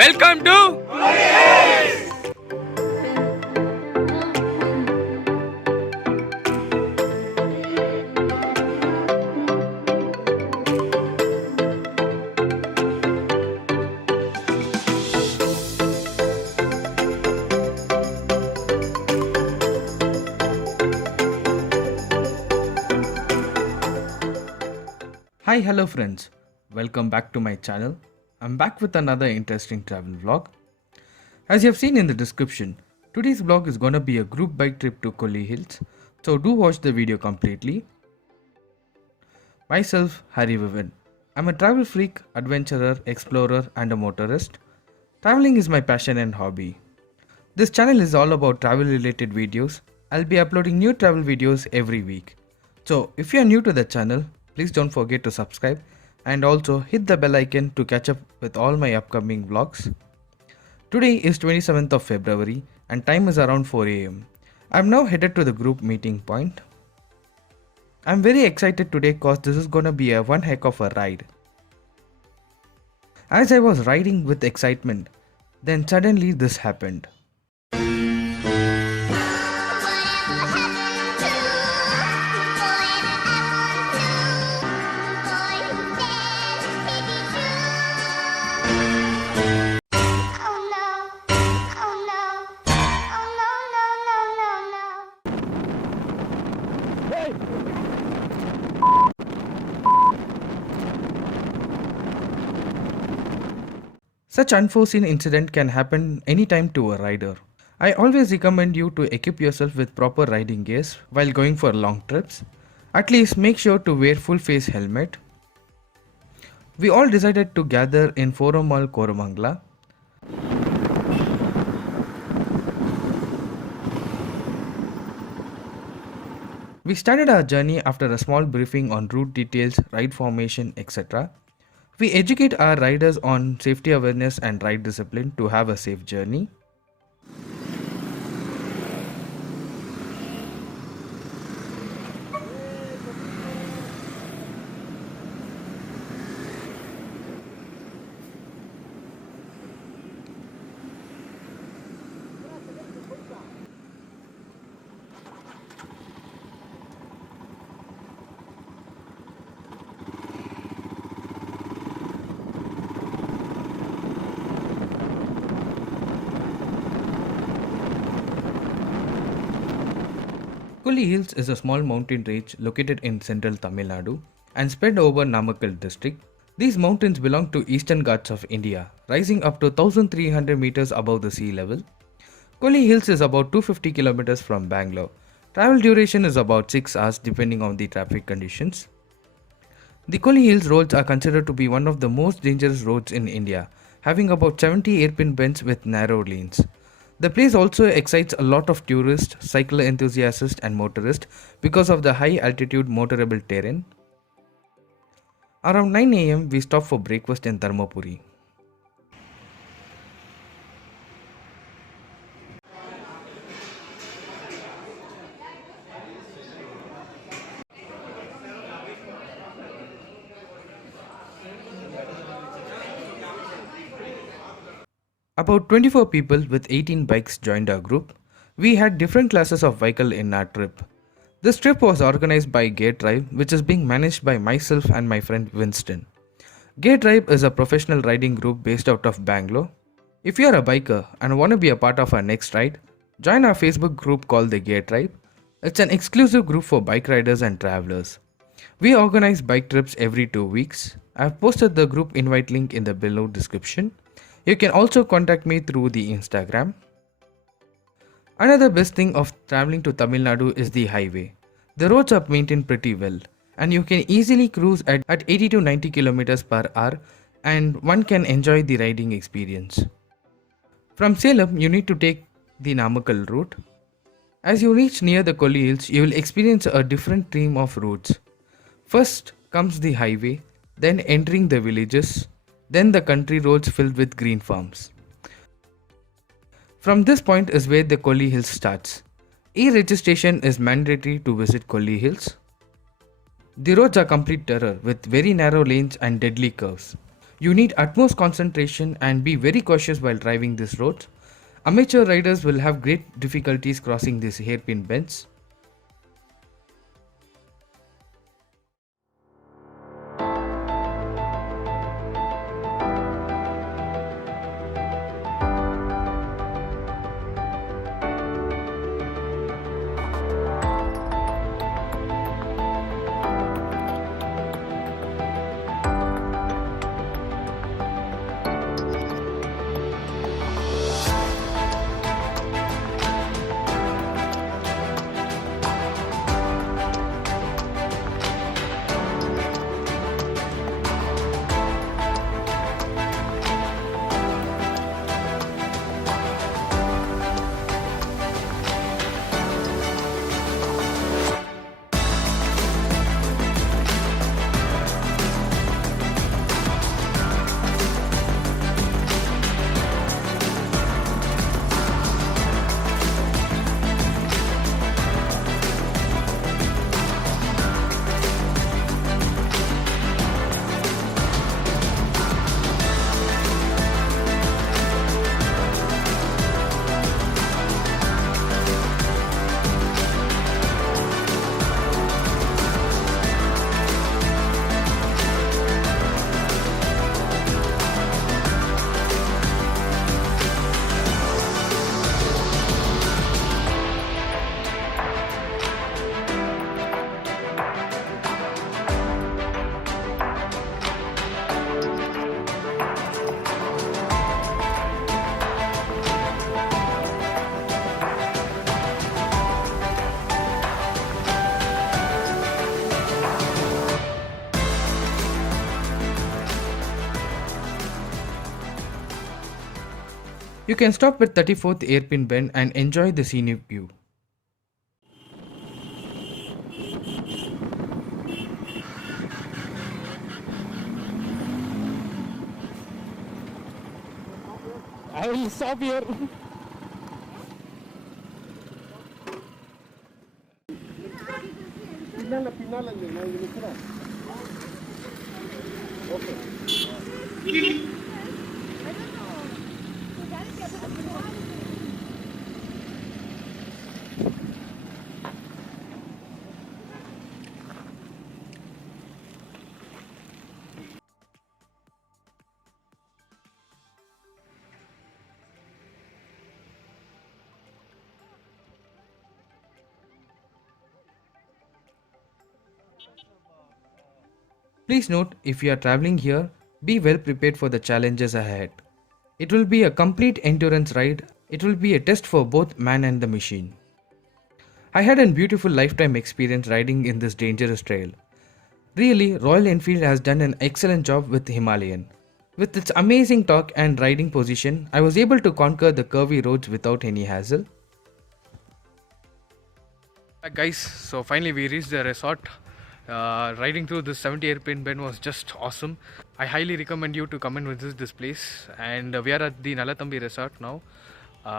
Welcome to Hi, hello friends. Welcome back to my channel. I'm back with another interesting travel vlog. As you have seen in the description, today's vlog is gonna be a group bike trip to Collie Hills. So do watch the video completely. Myself, Hari Vivin. I'm a travel freak, adventurer, explorer and a motorist. Traveling is my passion and hobby. This channel is all about travel related videos. I'll be uploading new travel videos every week. So if you are new to the channel, please don't forget to subscribe and also hit the bell icon to catch up with all my upcoming vlogs. Today is 27th of February and time is around 4 am. I'm now headed to the group meeting point. I'm very excited today cause this is gonna be a one heck of a ride. As I was riding with excitement, then suddenly this happened. Such unforeseen incident can happen anytime to a rider. I always recommend you to equip yourself with proper riding gears while going for long trips. At least make sure to wear full face helmet. We all decided to gather in Forum Mall Koramangala. We started our journey after a small briefing on route details, ride formation, etc. We educate our riders on safety awareness and ride discipline to have a safe journey. Collie Hills is a small mountain range located in central Tamil Nadu and spread over Namakkal district. These mountains belong to Eastern Ghats of India, rising up to 1300 meters above the sea level. Collie Hills is about 250 kilometers from Bangalore. Travel duration is about 6 hours depending on the traffic conditions. The Collie Hills roads are considered to be one of the most dangerous roads in India, having about 70 hairpin bends with narrow lanes. The place also excites a lot of tourists, cycle enthusiasts and motorists because of the high altitude motorable terrain. Around 9 am we stopped for breakfast in Dharmapuri. About 24 people with 18 bikes joined our group. We had different classes of vehicle in our trip. This trip was organized by Gear Tribe, which is being managed by myself and my friend Winston. Gear Tribe is a professional riding group based out of Bangalore. If you are a biker and want to be a part of our next ride, join our Facebook group called the Gear Tribe. It's an exclusive group for bike riders and travelers. We organize bike trips every 2 weeks. I've posted the group invite link in the below description. You can also contact me through the Instagram. Another best thing of traveling to Tamil Nadu is the highway. The roads are maintained pretty well and you can easily cruise at 80 to 90 kilometers per hour and one can enjoy the riding experience. From Salem, you need to take the Namakkal route. As you reach near the Collie Hills, you will experience a different stream of roads. First comes the highway, then entering the villages, then the country roads filled with green farms. From this point is where the Collie Hills starts. E-registration is mandatory to visit Collie Hills. The roads are complete terror with very narrow lanes and deadly curves. You need utmost concentration and be very cautious while driving this road. Amateur riders will have great difficulties crossing these hairpin bends. You can stop at 34th Airpin Bend and enjoy the scenic view. I will stop here. Please note, if you are traveling here, be well prepared for the challenges ahead. It will be a complete endurance ride. It will be a test for both man and the machine. I had a beautiful lifetime experience riding in this dangerous trail. Really, Royal Enfield has done an excellent job with Himalayan. With its amazing torque and riding position, I was able to conquer the curvy roads without any hassle. Guys, so finally we reached the resort. Riding through this 70 airplane bend was just awesome. I highly recommend you to come and visit this place. And we are at the Nalathambi resort now,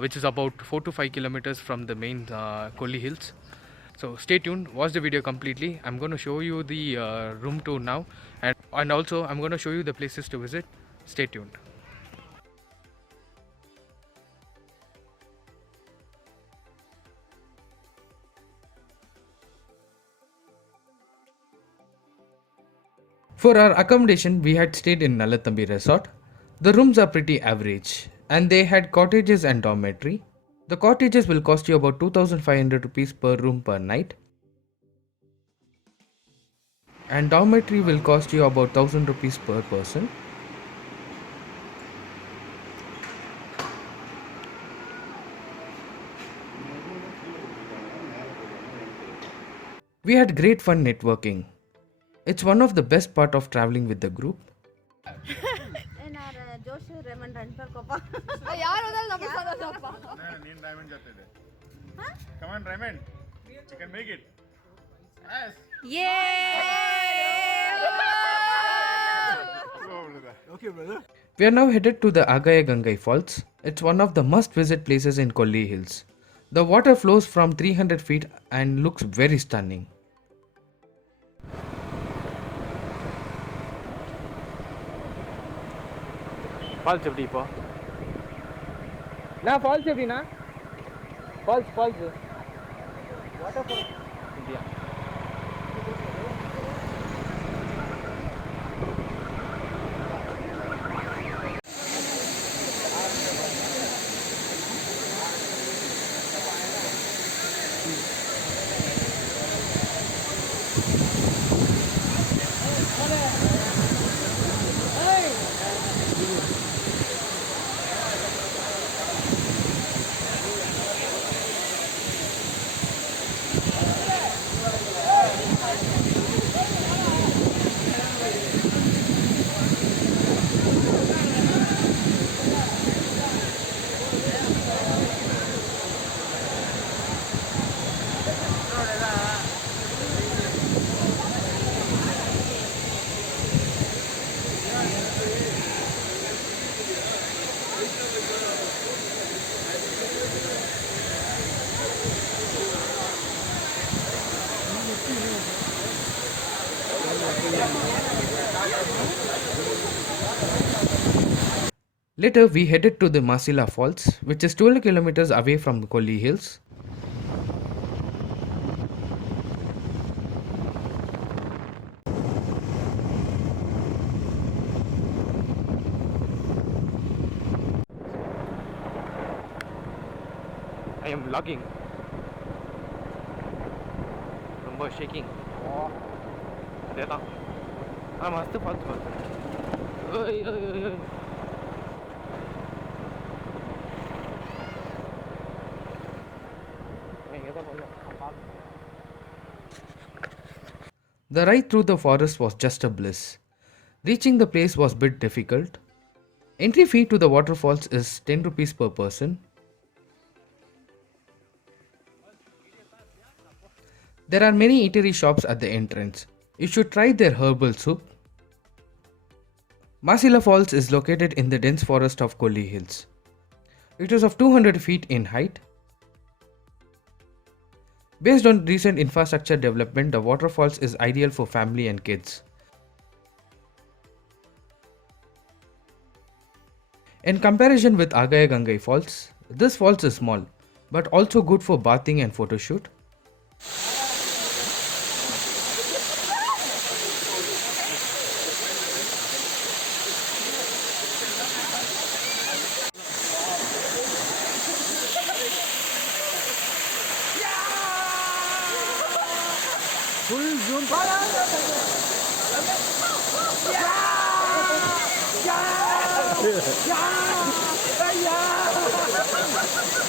which is about 4 to 5 kilometers from the main Kolli Hills. So stay tuned, watch the video completely. I'm going to show you the room tour now, and also I'm going to show you the places to visit. Stay tuned. For our accommodation, we had stayed in Nalathambi Resort. The rooms are pretty average and they had cottages and dormitory. The cottages will cost you about 2500 rupees per room per night. And dormitory will cost you about 1000 rupees per person. We had great fun networking. It's one of the best part of traveling with the group. Come on, Raymond. You can make it. Yes. Okay, brother. We are now headed to the Agaya Gangai Falls. It's one of the must-visit places in Kolli Hills. The water flows from 300 feet and looks very stunning. Falls எப்படி இப்போ நான் falls எப்படின்னா falls water falls India Later, we headed to the Masila Falls, which is 12 kilometers away from the Kolli Hills. I am vlogging. Rumba shaking. Deta. I'm must falls. The ride through the forest was just a bliss. Reaching the place was a bit difficult. Entry fee to the waterfalls is 10 rupees per person. There are many eatery shops at the entrance. You should try their herbal soup. Masila Falls is located in the dense forest of Kolli Hills. It is of 200 feet in height. Based on recent infrastructure development, the waterfalls is ideal for family and kids. In comparison with Agaya Gangai Falls, this falls is small, but also good for bathing and photoshoot. Full zoom.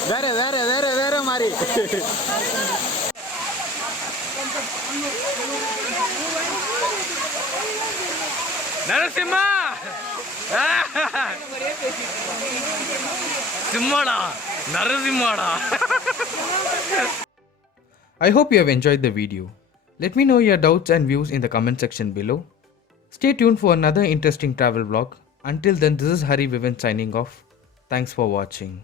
There, Mari. Narasimha! Simmada! Narasimhada! I hope you have enjoyed the video. Let me know your doubts and views in the comment section below. Stay tuned for another interesting travel vlog. Until then, this is Hari Vivan signing off. Thanks for watching.